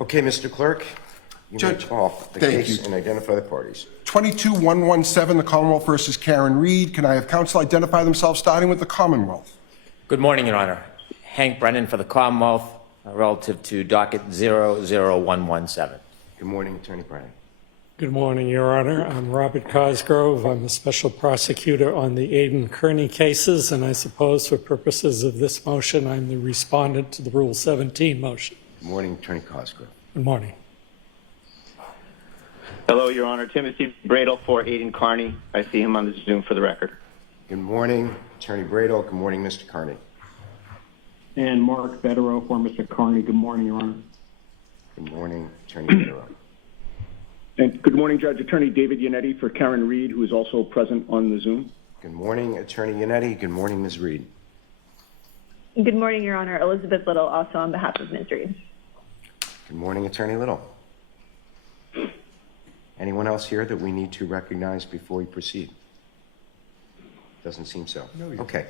Okay, Mr. Clerk, you may call the case and identify the parties. 22-117, the Commonwealth versus Kearney and Read. Can I have counsel identify themselves, starting with the Commonwealth? Good morning, Your Honor. Hank Brennan for the Commonwealth, relative to docket 00117. Good morning, Attorney Brennan. Good morning, Your Honor. I'm Robert Cosgrove. I'm the special prosecutor on the Aidan Kearney cases, and I suppose for purposes of this motion, I'm the respondent to the Rule 17 motion. Good morning, Attorney Cosgrove. Good morning. Hello, Your Honor. Timothy Bradel for Aidan Kearney. I see him on the Zoom for the record. Good morning, Attorney Bradel. Good morning, Mr. Kearney. And Mark Bedero for Mr. Kearney. Good morning, Your Honor. Good morning, Attorney Bedero. And good morning, Judge. Attorney David Yannetti for Karen Read, who is also present on the Zoom. Good morning, Attorney Yannetti. Good morning, Ms. Read. Good morning, Your Honor. Elizabeth Little, also on behalf of Ms. Read. Good morning, Attorney Little. Anyone else here that we need to recognize before we proceed? Doesn't seem so. Okay.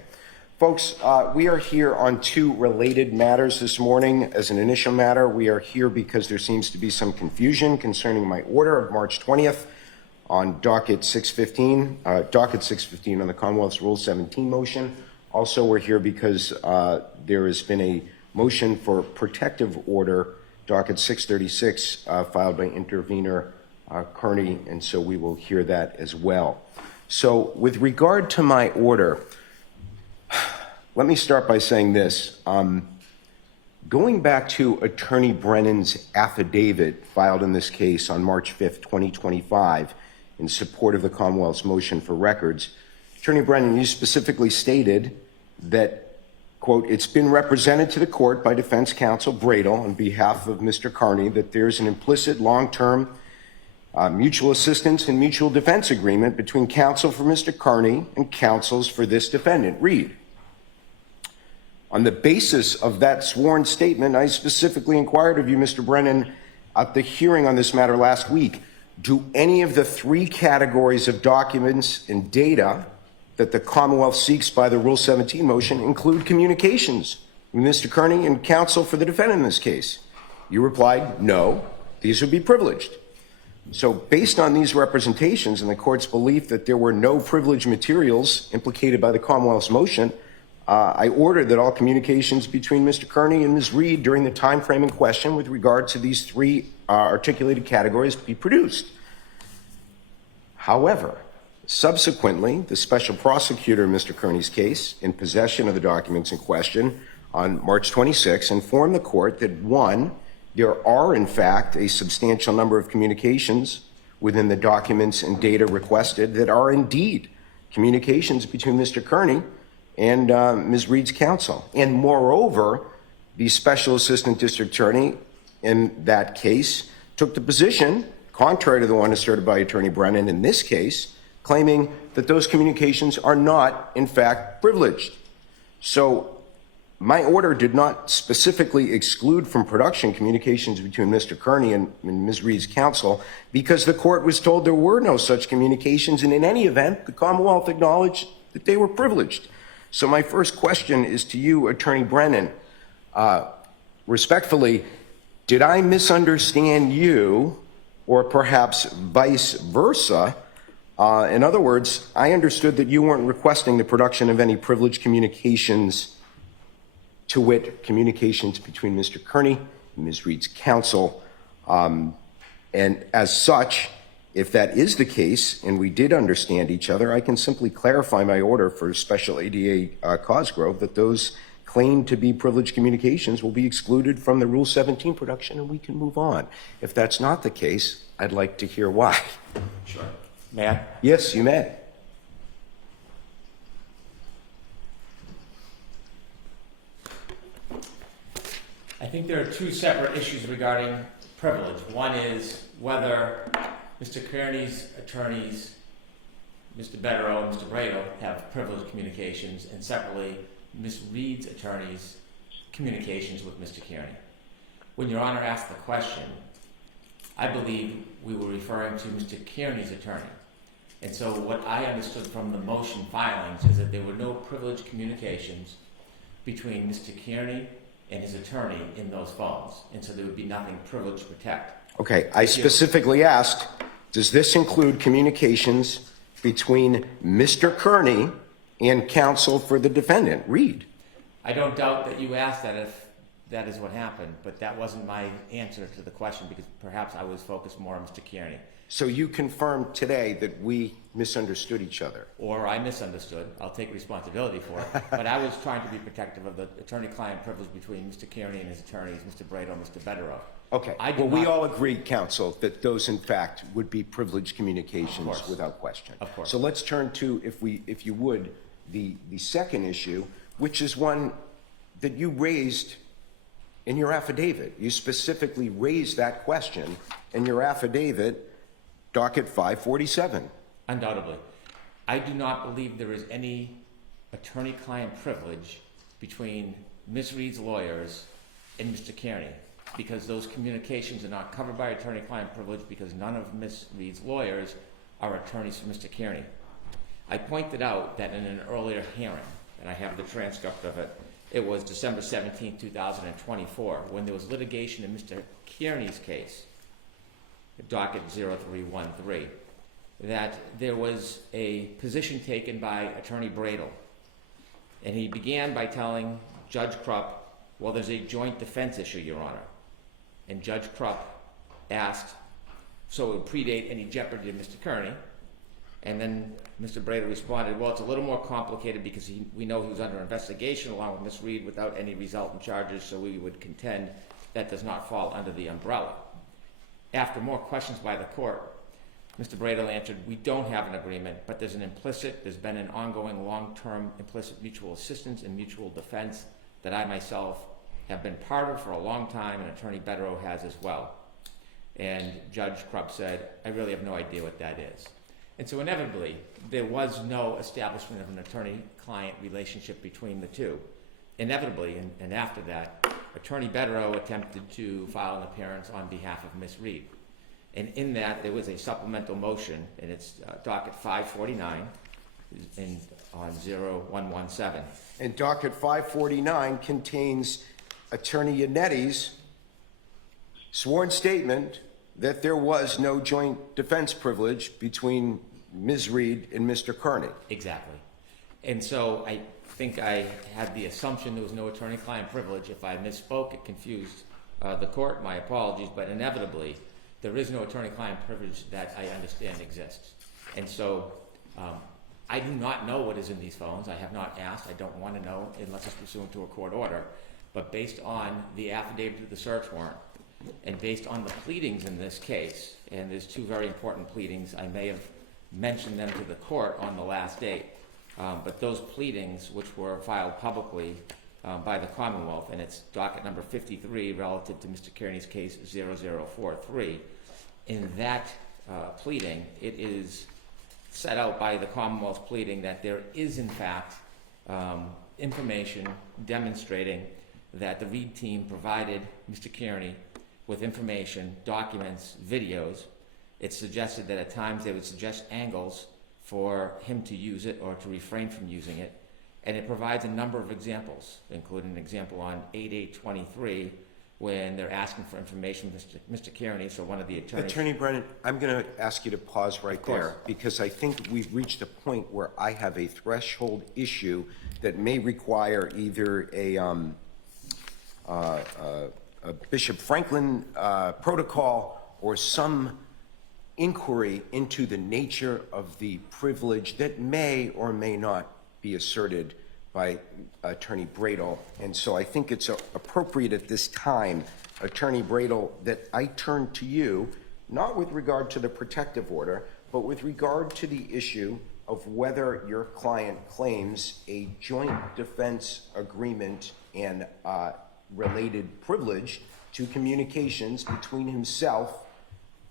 Folks, we are here on two related matters this morning. As an initial matter, we are here because there seems to be some confusion concerning my order of March 20th on docket 615 on the Commonwealth's Rule 17 motion. Also, we're here because there has been a motion for protective order, docket 636, filed by intervener Kearney, and so we will hear that as well. So with regard to my order, let me start by saying this. Going back to Attorney Brennan's affidavit filed in this case on March 5th, 2025, in support of the Commonwealth's motion for records, Attorney Brennan, you specifically stated that, quote, it's been represented to the court by defense counsel Bradel on behalf of Mr. Kearney that there's an implicit long-term mutual assistance and mutual defense agreement between counsel for Mr. Kearney and counsels for this defendant, Read. On the basis of that sworn statement, I specifically inquired of you, Mr. Brennan, at the hearing on this matter last week, do any of the three categories of documents and data that the Commonwealth seeks by the Rule 17 motion include communications with Mr. Kearney and counsel for the defendant in this case? You replied, no, these would be privileged. So based on these representations and the court's belief that there were no privileged materials implicated by the Commonwealth's motion, I ordered that all communications between Mr. Kearney and Ms. Read during the time frame in question with regard to these three articulated categories be produced. However, subsequently, the special prosecutor in Mr. Kearney's case, in possession of the documents in question on March 26, informed the court that, one, there are, in fact, a substantial number of communications within the documents and data requested that are indeed communications between Mr. Kearney and Ms. Read's counsel. And moreover, the special assistant district attorney in that case took the position, contrary to the one asserted by Attorney Brennan in this case, claiming that those communications are not, in fact, privileged. So my order did not specifically exclude from production communications between Mr. Kearney and Ms. Read's counsel because the court was told there were no such communications, and in any event, the Commonwealth acknowledged that they were privileged. So my first question is to you, Attorney Brennan. Respectfully, did I misunderstand you, or perhaps vice versa? In other words, I understood that you weren't requesting the production of any privileged communications, to wit, communications between Mr. Kearney and Ms. Read's counsel. And as such, if that is the case, and we did understand each other, I can simply clarify my order for Special ADA Cosgrove that those claimed to be privileged communications will be excluded from the Rule 17 production, and we can move on. If that's not the case, I'd like to hear why. Sure. May I? Yes, you may. I think there are two separate issues regarding privilege. One is whether Mr. Kearney's attorneys, Mr. Bedero and Mr. Bradel, have privileged communications, and separately, Ms. Read's attorneys' communications with Mr. Kearney. When Your Honor asked the question, I believe we were referring to Mr. Kearney's attorney. And so what I understood from the motion filings is that there were no privileged communications between Mr. Kearney and his attorney in those phones, and so there would be nothing privileged to protect. Okay, I specifically asked, does this include communications between Mr. Kearney and counsel for the defendant, Reed? I don't doubt that you asked that if that is what happened, but that wasn't my answer to the question because perhaps I was focused more on Mr. Kearney. So you confirmed today that we misunderstood each other? Or I misunderstood. I'll take responsibility for it. But I was trying to be protective of the attorney-client privilege between Mr. Kearney and his attorneys, Mr. Brado and Mr. Betterow. Okay, well, we all agreed, counsel, that those in fact would be privileged communications without question. Of course. So let's turn to, if you would, the second issue, which is one that you raised in your affidavit. You specifically raised that question in your affidavit, docket 547. Undoubtedly. I do not believe there is any attorney-client privilege between Ms. Reed's lawyers and Mr. Kearney, because those communications are not covered by attorney-client privilege because none of Ms. Reed's lawyers are attorneys for Mr. Kearney. I pointed out that in an earlier hearing, and I have the transcript of it, it was December 17, 2024, when there was litigation in Mr. Kearney's case, docket 0313, that there was a position taken by Attorney Brado. And he began by telling Judge Krupp, well, there's a joint defense issue, Your Honor. And Judge Krupp asked, so it would predate any jeopardy to Mr. Kearney. And then Mr. Brado responded, well, it's a little more complicated because we know he was under investigation along with Ms. Reed without any resultant charges, so we would contend that does not fall under the umbrella. After more questions by the court, Mr. Brado answered, we don't have an agreement, but there's been an ongoing long-term implicit mutual assistance and mutual defense that I myself have been part of for a long time, and Attorney Betterow has as well. And Judge Krupp said, I really have no idea what that is. And so inevitably, there was no establishment of an attorney-client relationship between the two. Inevitably, and after that, Attorney Betterow attempted to file an appearance on behalf of Ms. Reed. And in that, there was a supplemental motion, and it's docket 549 on 0117. And docket 549 contains Attorney Yannetti's sworn statement that there was no joint defense privilege between Ms. Reed and Mr. Kearney. Exactly. And so I think I had the assumption there was no attorney-client privilege. If I misspoke, it confused the court. My apologies, but inevitably, there is no attorney-client privilege that I understand exists. And so I do not know what is in these phones. I have not asked. I don't want to know unless it's pursuant to a court order. But based on the affidavit of the search warrant and based on the pleadings in this case, and there's two very important pleadings, I may have mentioned them to the court on the last date, but those pleadings, which were filed publicly by the Commonwealth, and it's docket number 53 relative to Mr. Kearney's case 0043, in that pleading, it is set out by the Commonwealth's pleading that there is, in fact, information demonstrating that the Reed team provided Mr. Kearney with information, documents, videos. It's suggested that at times they would suggest angles for him to use it or to refrain from using it. And it provides a number of examples, including an example on 8823 when they're asking for information, Mr. Kearney, so one of the attorneys. Attorney Brennan, I'm going to ask you to pause right there because I think we've reached a point where I have a threshold issue that may require either a Bishop Franklin protocol or some inquiry into the nature of the privilege that may or may not be asserted by Attorney Bradel. And so I think it's appropriate at this time, Attorney Bradel, that I turn to you, not with regard to the protective order, but with regard to the issue of whether your client claims a joint defense agreement and related privilege to communications between himself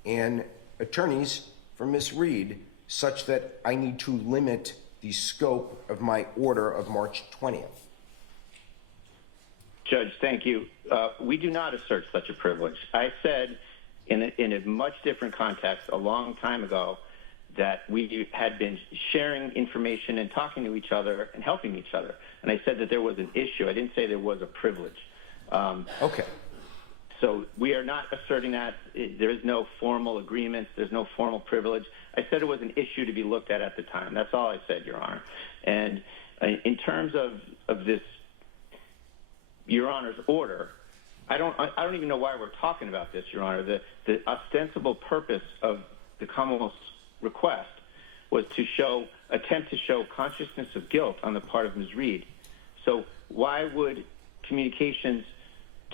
and attorneys for Ms. Reed, such that I need to limit the scope of my order of March 20th. Judge, thank you. We do not assert such a privilege. I said in a much different context a long time ago that we had been sharing information and talking to each other and helping each other. And I said that there was an issue. I didn't say there was a privilege. Okay. So we are not asserting that. There is no formal agreement. There's no formal privilege. I said it was an issue to be looked at the time. That's all I said, Your Honor. And in terms of this, Your Honor's order, I don't even know why we're talking about this, Your Honor. The ostensible purpose of the Commonwealth's request was to attempt to show consciousness of guilt on the part of Ms. Read. So why would communications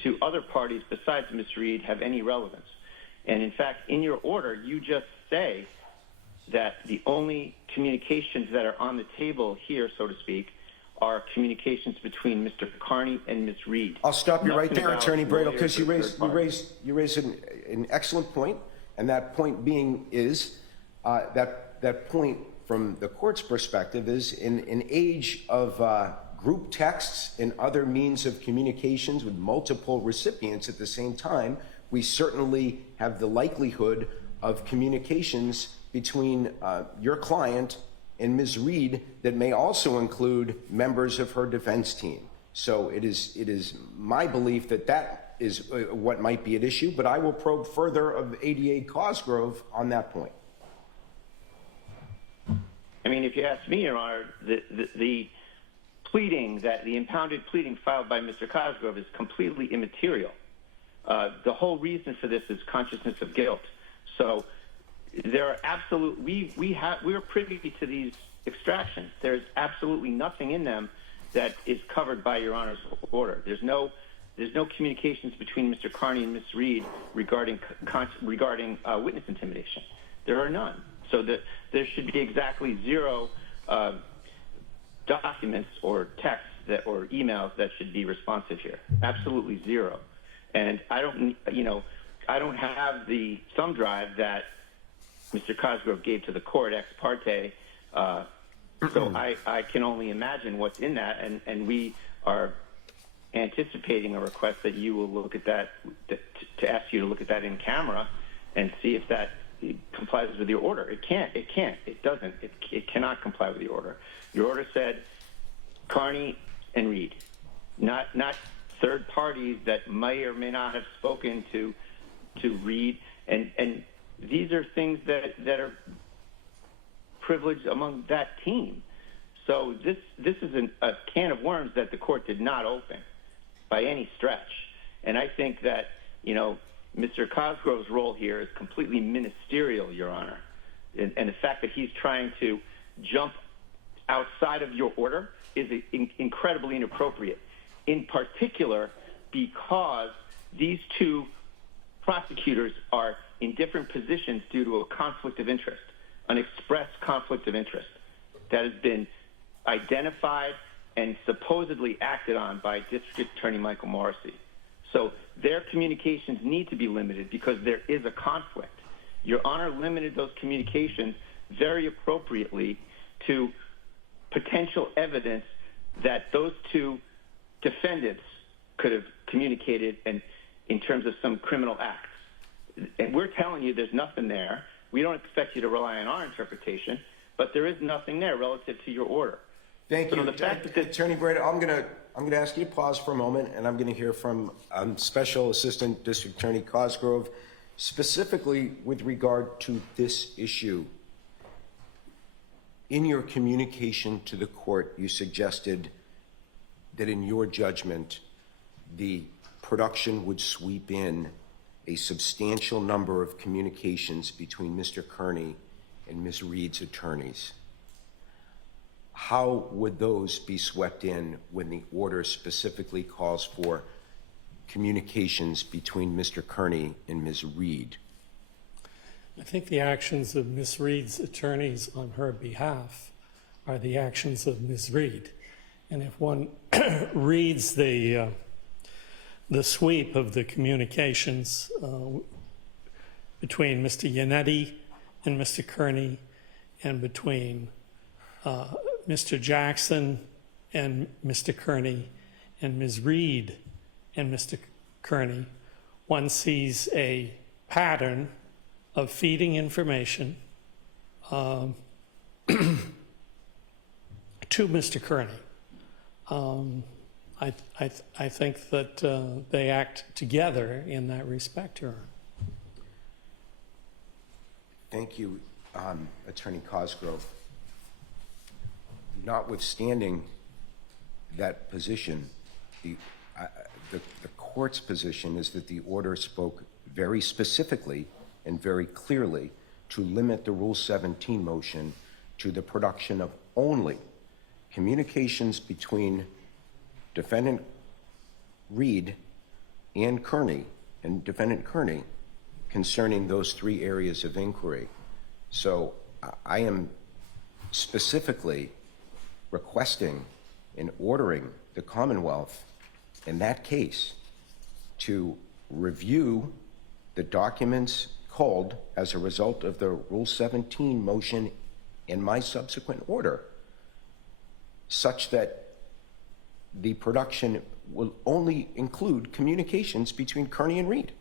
to other parties besides Ms. Read have any relevance? And in fact, in your order, you just say that the only communications that are on the table here, so to speak, are communications between Mr. Kearney and Ms. Read. I'll stop you right Nothing there, about Attorney Bradle, lawyers because you or third raised an excellent point, and that point being is that point from the court's perspective is in an age of group texts and other means of communications with multiple recipients at the same time, we certainly have the likelihood of communications between your client and Ms. Read that may also include members of her defense team. So it is my belief that is what might be at issue, but I will probe further of ADA Cosgrove on that point. I mean, if you ask me, Your Honor, the pleading, the impounded pleading filed by Mr. Cosgrove is completely immaterial. The whole reason for this is consciousness of guilt. So there are we are privy to these extractions. There's absolutely nothing in them that is covered by Your Honor's order. There's no communications between Mr. Kearney and Ms. Read regarding witness intimidation. There are none. So there should be exactly zero documents or texts or emails that should be responsive here. Absolutely zero. And I don't have the thumb drive that Mr. Cosgrove gave to the court ex parte. So I can only imagine what's in that, and we are anticipating a request that you will look at that, to ask you to look at that in camera and see if that complies with your order. It cannot comply with the order. Your order said Kearney and Read, not third parties that may or may not have spoken to Read, and these are things that are privileged among that team. So this is a can of worms that the court did not open by any stretch. And I think that, Mr. Cosgrove's role here is completely ministerial, Your Honor. And the fact that he's trying to jump outside of your order is incredibly inappropriate, in particular because these two prosecutors are in different positions due to a conflict of interest, an express conflict of interest that has been identified and supposedly acted on by District Attorney Michael Morrissey. So their communications need to be limited because there is a conflict. Your Honor limited those communications very appropriately to potential evidence that those two defendants could have communicated in terms of some criminal acts. And we're telling you there's nothing there. We don't expect you to rely on our interpretation, but there is nothing there relative to your order. Thank you. So the fact that Attorney Brady, I'm gonna ask you to pause for a moment, and I'm gonna hear from Special Assistant District Attorney Cosgrove, specifically with regard to this issue. In your communication to the court, you suggested that in your judgment, the production would sweep in a substantial number of communications between Mr. Kearney and Ms. Read's attorneys. How would those be swept in when the order specifically calls for communications between Mr. Kearney and Ms. Read? I think the actions of Ms. Read's attorneys on her behalf are the actions of Ms. Read. And if one reads the sweep of the communications between Mr. Yannetti and Mr. Kearney, and between Mr. Jackson and Mr. Kearney, and Ms. Read and Mr. Kearney, one sees a pattern of feeding information to Mr. Kearney. I think that they act together in that respect, Your Honor. Thank you, Attorney Cosgrove. Notwithstanding that position, the court's position is that the order spoke very specifically and very clearly to limit the Rule 17 motion to the production of only communications between Defendant Read and Kearney and Defendant Kearney concerning those three areas of inquiry. So I am specifically requesting and ordering the Commonwealth in that case to review the documents called as a result of the Rule 17 motion in my subsequent order, such that the production will only include communications between Kearney and Read.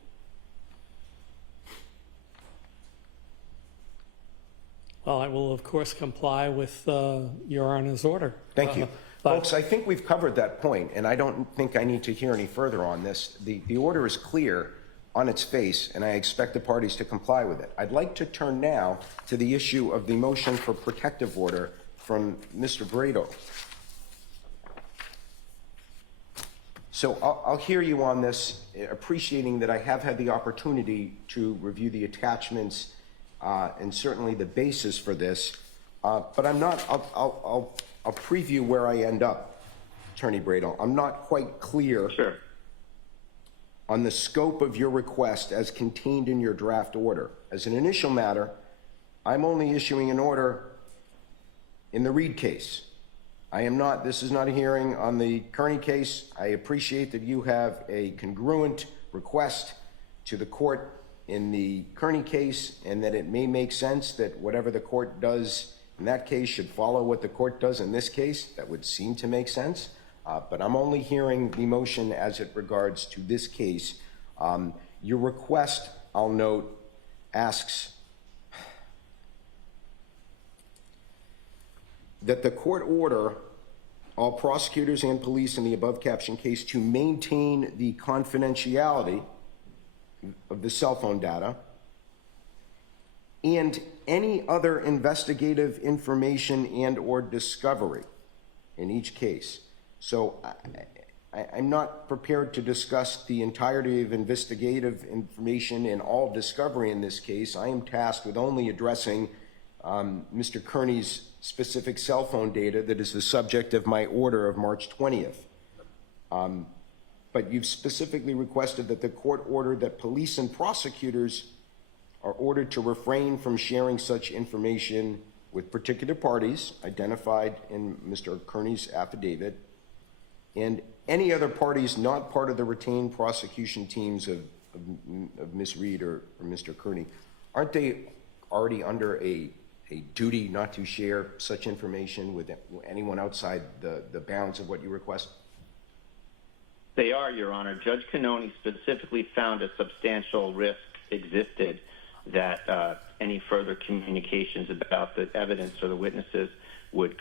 Well, I will, of course, comply with Your Honor's order. Thank you. Folks, I think we've covered that point, and I don't think I need to hear any further on this. The order is clear on its face, and I expect the parties to comply with it. I'd like to turn now to the issue of the motion for protective order from Mr. Brado. So I'll hear you on this, appreciating that I have had the opportunity to review the attachments and certainly the basis for this, but I'm not, I'll preview where I end up, Attorney Brado. I'm not quite clear on the scope of your request as contained in your draft order. As an initial matter, I'm only issuing an order in the Read case. This is not a hearing on the Kearney case. I appreciate that you have a congruent request to the court in the Kearney case, and that it may make sense that whatever the court does in that case should follow what the court does in this case. That would seem to make sense. But I'm only hearing the motion as it regards to this case. Your request, I'll note, asks that the court order all prosecutors and police in the above captioned case to maintain the confidentiality of the cell phone data and any other investigative information and or discovery in each case. So I'm not prepared to discuss the entirety of investigative information and all discovery in this case. I am tasked with only addressing Mr. Kearney's specific cell phone data that is the subject of my order of March 20th. But you've specifically requested that the court order that police and prosecutors are ordered to refrain from sharing such information with particular parties identified in Mr. Kearney's affidavit and any other parties not part of the retained prosecution teams of Ms. Read or Mr. Kearney. Aren't they already under a duty not to share such information with anyone outside the bounds of what you request? They are, Your Honor. Judge Kearney specifically found a substantial risk existed that any further communications about the evidence or the witnesses would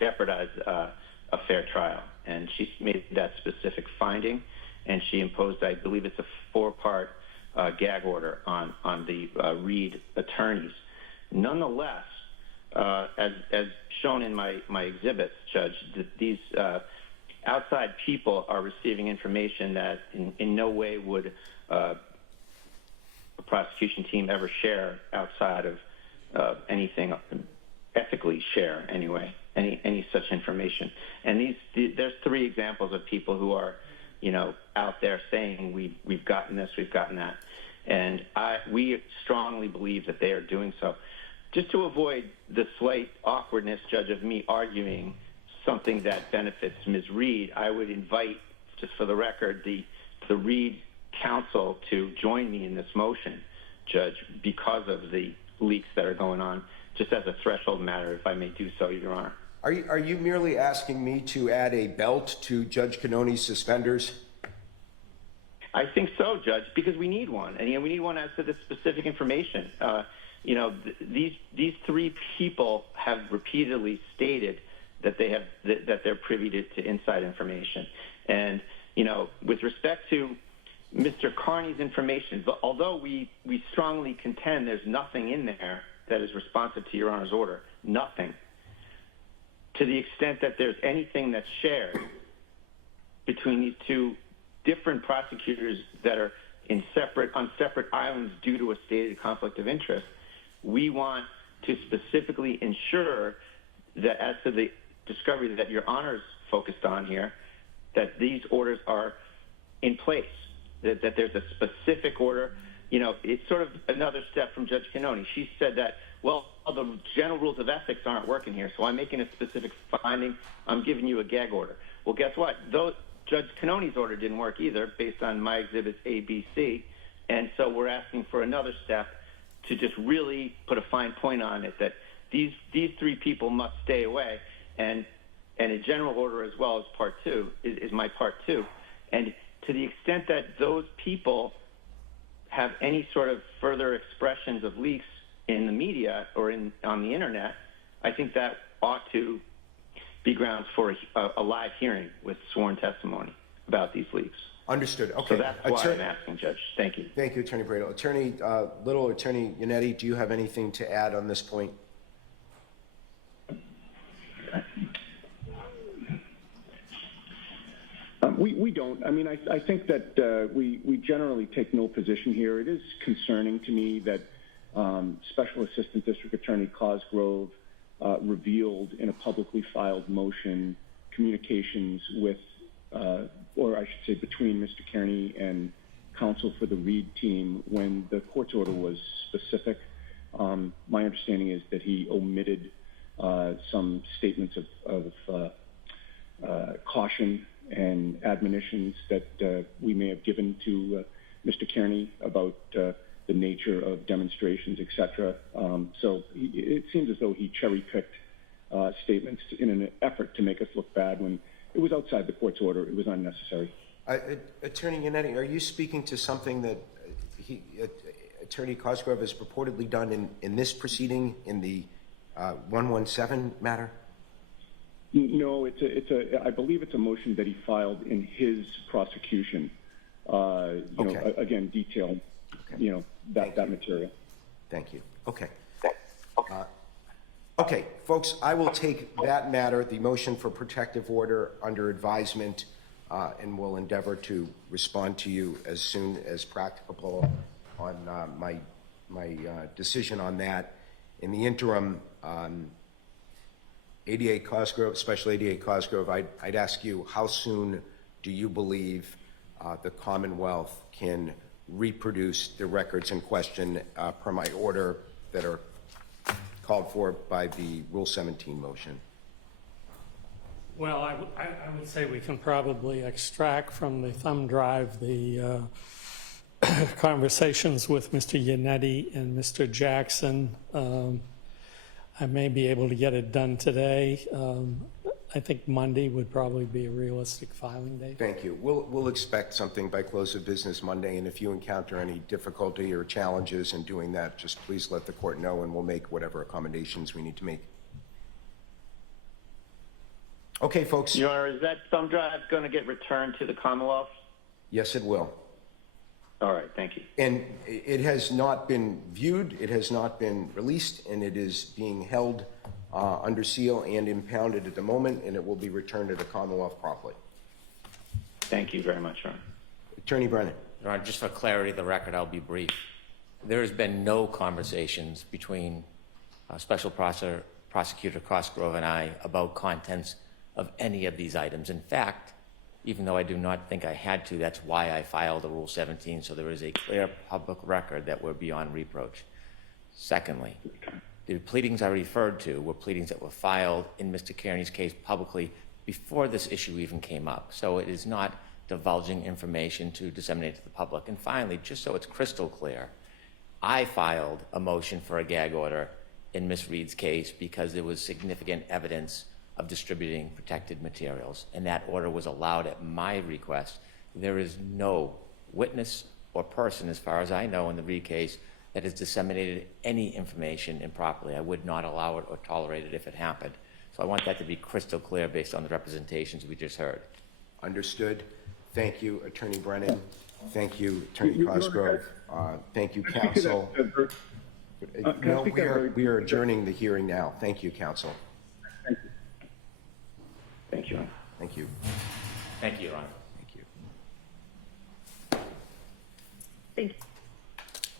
jeopardize a fair trial. And she made that specific finding, and she imposed, I believe it's a 4-part gag order on the Read attorneys. Nonetheless, as shown in my exhibits, Judge, these outside people are receiving information that in no way would a prosecution team ever share outside of anything ethically share anyway, any such information. And there's 3 examples of people who are, out there saying we've gotten this, we've gotten that. And we strongly believe that they are doing so. Just to avoid the slight awkwardness, Judge, of me arguing something that benefits Ms. Read, I would invite, just for the record, the Read counsel to join me in this motion, Judge, because of the leaks that are going on, just as a threshold matter, if I may do so, Your Honor. Are you merely asking me to add a belt to Judge Kearney's suspenders? I think so, Judge, because we need one, and we need one as to the specific information. These 3 people have repeatedly stated that they're privy to inside information. And with respect to Mr. Kearney's information, although we strongly contend there's nothing in there that is responsive to Your Honor's order, nothing. To the extent that there's anything that's shared between these two different prosecutors that are on separate islands due to a stated conflict of interest, we want to specifically ensure that as to the discovery that Your Honor's focused on here, that these orders are in place, that there's a specific order. It's sort of another step from Judge Kearney. She said that, well, the general rules of ethics aren't working here, so I'm making a specific finding. I'm giving you a gag order. Well, guess what? Judge Kearney's order didn't work either based on my exhibits A, B, C, and so we're asking for another step to just really put a fine point on it, that these three people must stay away, and a general order as well as part two is my part two. And to the extent that those people have any sort of further expressions of leaks in the media or on the internet, I think that ought to be grounds for a live hearing with sworn testimony about these leaks. Understood. Okay. So that's why I'm asking, Judge. Thank you. Thank you, Attorney Brado. Attorney Little, Attorney Yannetti, do you have anything to add on this point? We don't. I mean, I think that we generally take no position here. It is concerning to me that Special Assistant District Attorney Cosgrove revealed in a publicly filed motion communications with, or I should say between Mr. Kearney and counsel for the Read team when the court's order was specific. My understanding is that he omitted some statements of caution and admonitions that we may have given to Mr. Kearney about the nature of demonstrations, etc. So it seems as though he cherry-picked statements in an effort to make us look bad when it was outside the court's order. It was unnecessary. Attorney Yannetti, are you speaking to something that Attorney Cosgrove has purportedly done in this proceeding in the 117 matter? No, I believe it's a motion that he filed in his prosecution. Okay. Again, detailed, that material. Thank you. Okay. Okay, folks, I will take that matter, the motion for protective order, under advisement, and will endeavor to respond to you as soon as practicable on my decision on that. In the interim, ADA Cosgrove, Special ADA Cosgrove, I'd ask you, how soon do you believe the Commonwealth can reproduce the records in question per my order that are called for by the Rule 17 motion? Well, I would say we can probably extract from the thumb drive the conversations with Mr. Yannetti and Mr. Jackson. I may be able to get it done today. I think Monday would probably be a realistic filing date. Thank you. We'll expect something by close of business Monday, and if you encounter any difficulty or challenges in doing that, just please let the court know, and we'll make whatever accommodations we need to make. Okay, folks. Your Honor, is that thumb drive going to get returned to the Commonwealth? Yes, it will. All right, thank you. And it has not been viewed, it has not been released, and it is being held under seal and impounded at the moment, and it will be returned to the Commonwealth promptly. Thank you very much, Your Honor. Attorney Brennan. Your Honor, just for clarity of the record, I'll be brief. There has been no conversations between Special Prosecutor Cosgrove and I about contents of any of these items. In fact, even though I do not think I had to, that's why I filed a Rule 17, so there is a clear public record that we're beyond reproach. Secondly, the pleadings I referred to were pleadings that were filed in Mr. Kearney's case publicly before this issue even came up, so it is not divulging information to disseminate to the public. And finally, just so it's crystal clear, I filed a motion for a gag order in Ms. Read's case because there was significant evidence of distributing protected materials, and that order was allowed at my request. There is no witness or person, as far as I know, in the Read case that has disseminated any information improperly. I would not allow it or tolerate it if it happened. So I want that to be crystal clear based on the representations we just heard. Understood. Thank you, Attorney Brennan. Thank you, Attorney Cosgrove. Thank you, counsel. No, we are adjourning the hearing now. Thank you, counsel. Thank you. Thank you. Thank you. Thank you, Your Honor.